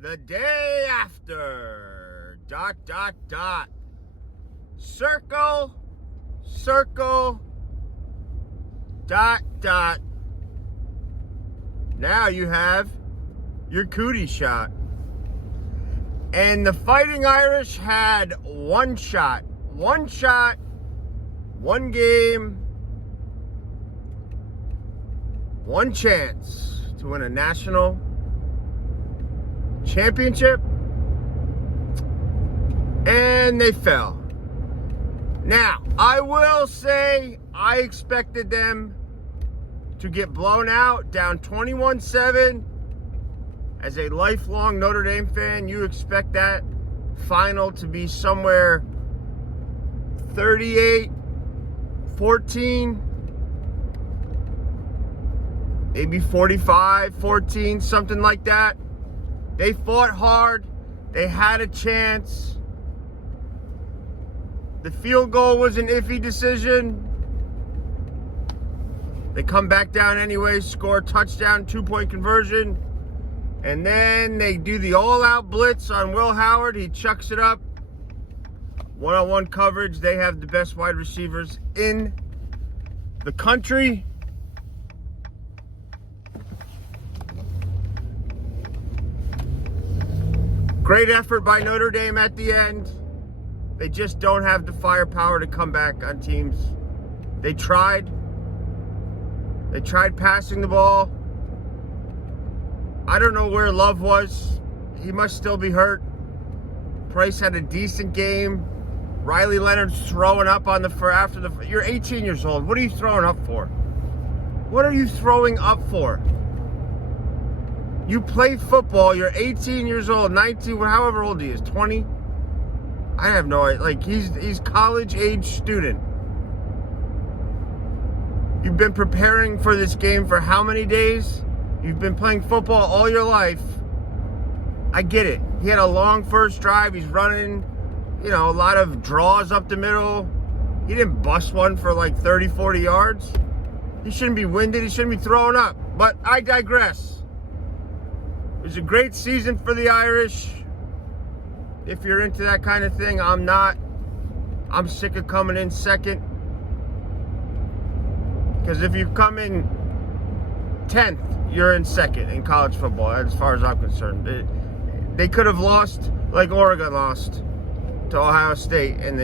the day after, ... circle, circle, ... Now you have your cootie shot. And the Fighting Irish had one shot, one game, one chance to win a national championship, and they fell. Now, I will say I expected them to get blown out, down 21-7. As a lifelong Notre Dame fan, you expect that final to be somewhere 38-14, maybe 45-14, something like that. They fought hard. They had a chance. The field goal was an iffy decision. They come back down anyway, score a touchdown, 2-point conversion. And then they do the all-out blitz on Will Howard. He chucks it up. One-on-one coverage. They have the best wide receivers in the country. Great effort by Notre Dame at the end. They just don't have the firepower to come back on teams. They tried. They tried passing the ball. I don't know where Love was. He must still be hurt. Price had a decent game. Riley Leonard's throwing up on after the. You're 18 years old. What are you throwing up for? What are you throwing up for? You play football. You're 18 years old, 19, however old he is, 20. I have no idea. Like he's college age student. You've been preparing for this game for how many days? You've been playing football all your life. I get it. He had a long first drive. He's running, a lot of draws up the middle. He didn't bust one for like 30, 40 yards. He shouldn't be winded. He shouldn't be throwing up. But I digress. It was a great season for the Irish. If you're into that kind of thing, I'm not. I'm sick of coming in second. Because if you come in 10th, you're in second in college football, as far as I'm concerned. They could have lost like Oregon lost to Ohio State. And,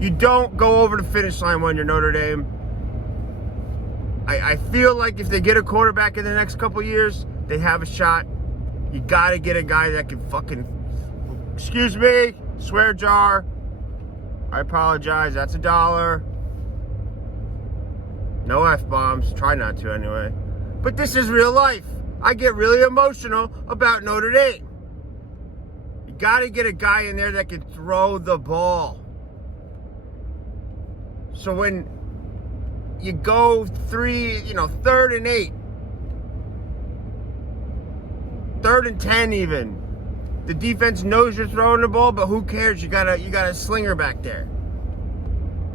you don't go over the finish line when you're Notre Dame. I feel like if they get a quarterback in the next couple years, they have a shot. You got to get a guy that can excuse me, swear jar. I apologize. That's $1. No F-bombs. Try not to anyway. But this is real life. I get really emotional about Notre Dame. You got to get a guy in there that can throw the ball. So when you go 3rd and 8, 3rd and 10 even, the defense knows you're throwing the ball, but who cares? You got a slinger back there.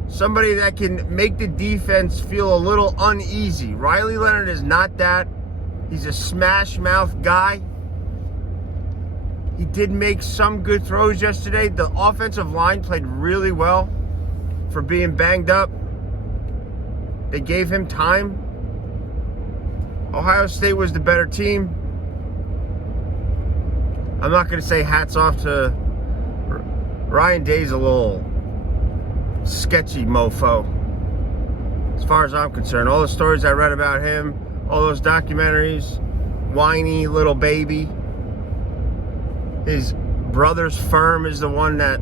Somebody that can make the defense feel a little uneasy. Riley Leonard is not that. He's a smash mouth guy. He did make some good throws yesterday. The offensive line played really well for being banged up. They gave him time. Ohio State was the better team. I'm not going to say hats off to Ryan Day's a little sketchy mofo. As far as I'm concerned, all the stories I read about him, all those documentaries, whiny little baby. His brother's firm is the one that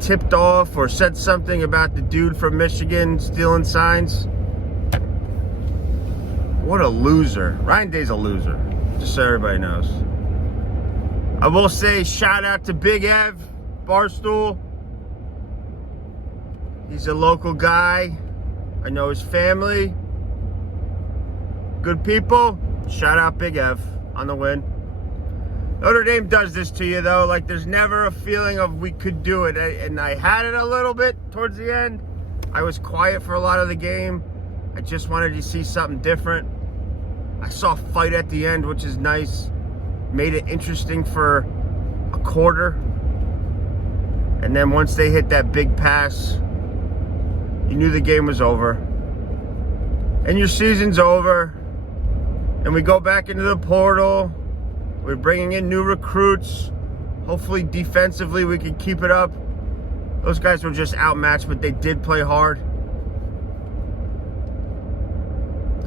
tipped off or said something about the dude from Michigan stealing signs. What a loser. Ryan Day's a loser, just so everybody knows. I will say shout out to Big Ev, Barstool. He's a local guy. I know his family. Good people. Shout out Big Ev on the win. Notre Dame does this to you, though. Like, there's never a feeling of we could do it. And I had it a little bit towards the end. I was quiet for a lot of the game. I just wanted to see something different. I saw a fight at the end, which is nice. Made it interesting for a quarter. And then once they hit that big pass, you knew the game was over. And your season's over. And we go back into the portal. We're bringing in new recruits. Hopefully defensively we can keep it up. Those guys were just outmatched, but they did play hard.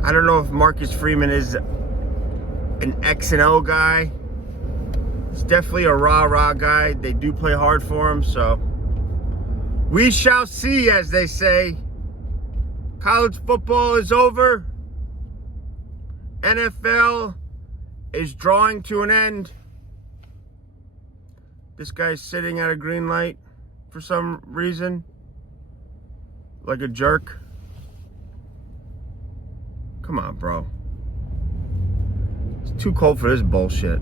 I don't know if Marcus Freeman is an X and O guy. He's definitely a rah-rah guy. They do play hard for him, so we shall see, as they say. College football is over. NFL is drawing to an end. This guy's sitting at a green light for some reason, like a jerk. Come on, bro. It's too cold for this bullshit.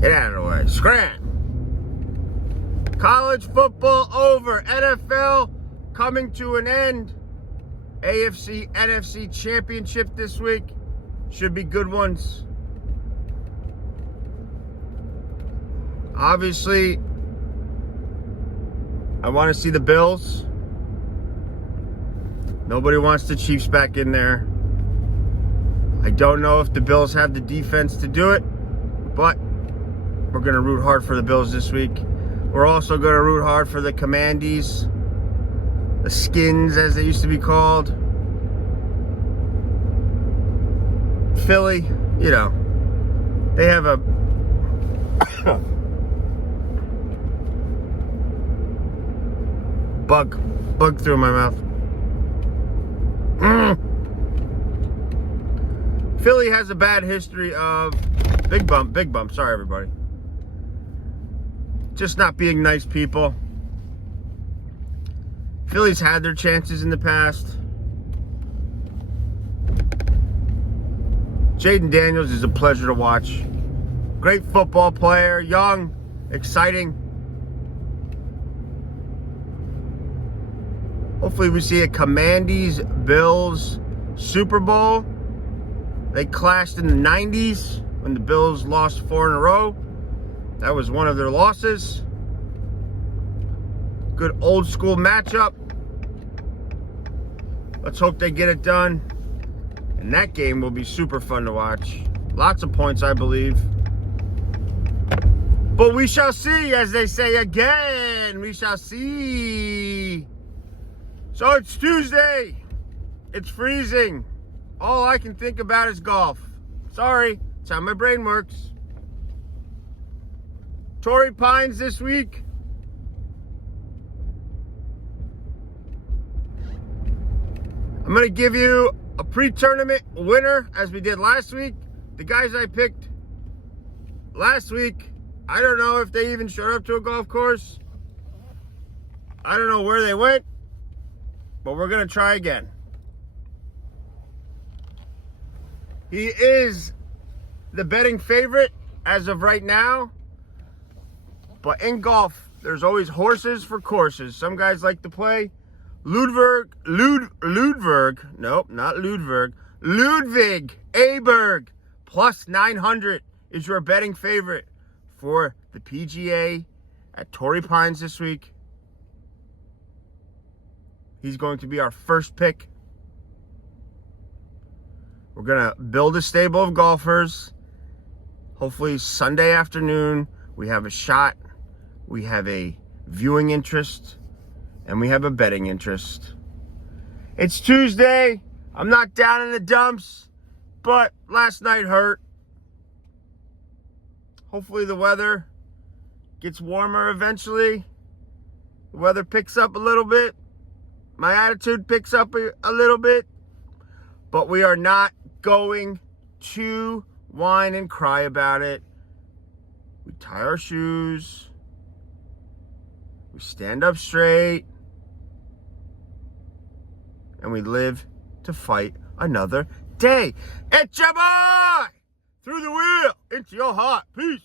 Get out of the way. Scram. College football over. NFL coming to an end. AFC, NFC championship this week. Should be good ones. Obviously, I want to see the Bills. Nobody wants the Chiefs back in there. I don't know if the Bills have the defense to do it, but we're going to root hard for the Bills this week. We're also going to root hard for the Commandees, the Skins as they used to be called. Philly, you know, they have a bug through my mouth. Philly has a bad history of big bump. Sorry, everybody. Just not being nice people. Philly's had their chances in the past. Jaden Daniels is a pleasure to watch. Great football player, young, exciting. Hopefully we see a Commandees-Bills Super Bowl. They clashed in the 90s when the Bills lost 4 in a row. That was one of their losses. Good old school matchup. Let's hope they get it done. And that game will be super fun to watch. Lots of points, I believe. But we shall see, as they say again. We shall see. So it's Tuesday. It's freezing. All I can think about is golf. Sorry, it's how my brain works. Torrey Pines this week. I'm going to give you a pre-tournament winner, as we did last week. The guys I picked last week, I don't know if they even showed up to a golf course. I don't know where they went, but we're going to try again. He is the betting favorite as of right now. But in golf, there's always horses for courses. Some guys like to play Ludwig Aberg plus 900 is your betting favorite for the PGA at Torrey Pines this week. He's going to be our first pick. We're going to build a stable of golfers. Hopefully Sunday afternoon, we have a shot. We have a viewing interest. And we have a betting interest. It's Tuesday. I'm not down in the dumps. But last night hurt. Hopefully the weather gets warmer eventually. The weather picks up a little bit. My attitude picks up a little bit. But we are not going to whine and cry about it. We tie our shoes. We stand up straight. And we live to fight another day. It's your boy! Through the wheel, into your heart. Peace.